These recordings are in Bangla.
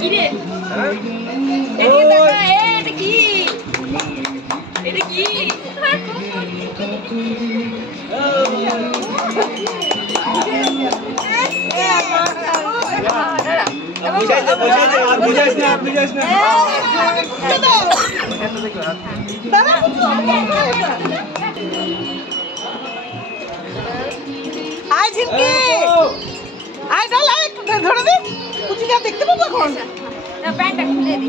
কি রে এটা কি আয় ঝিমকি আয় চল আয় একটু ধরে দে কুচিটা দেখতে পাবো এখন না প্যান্টটা খুলে দি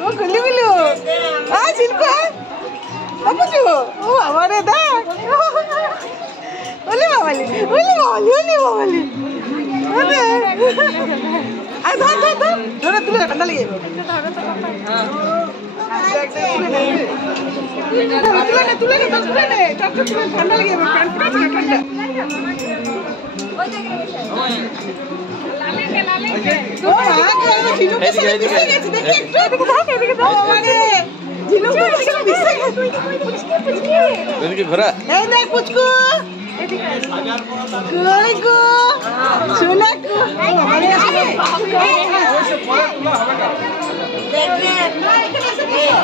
ও গুলি গুলি আয় ঝিমকি বাবুজু ও আমারে দেখ ওলে বাবালি ওরে আয় ধর ধরে তুলে ঠান্ডা লেগে তুলে নে ঠান্ডা লেগে ঠান্ডা ঘোরা এই দেখ পুচকু কই গো শোনা গো দেখেন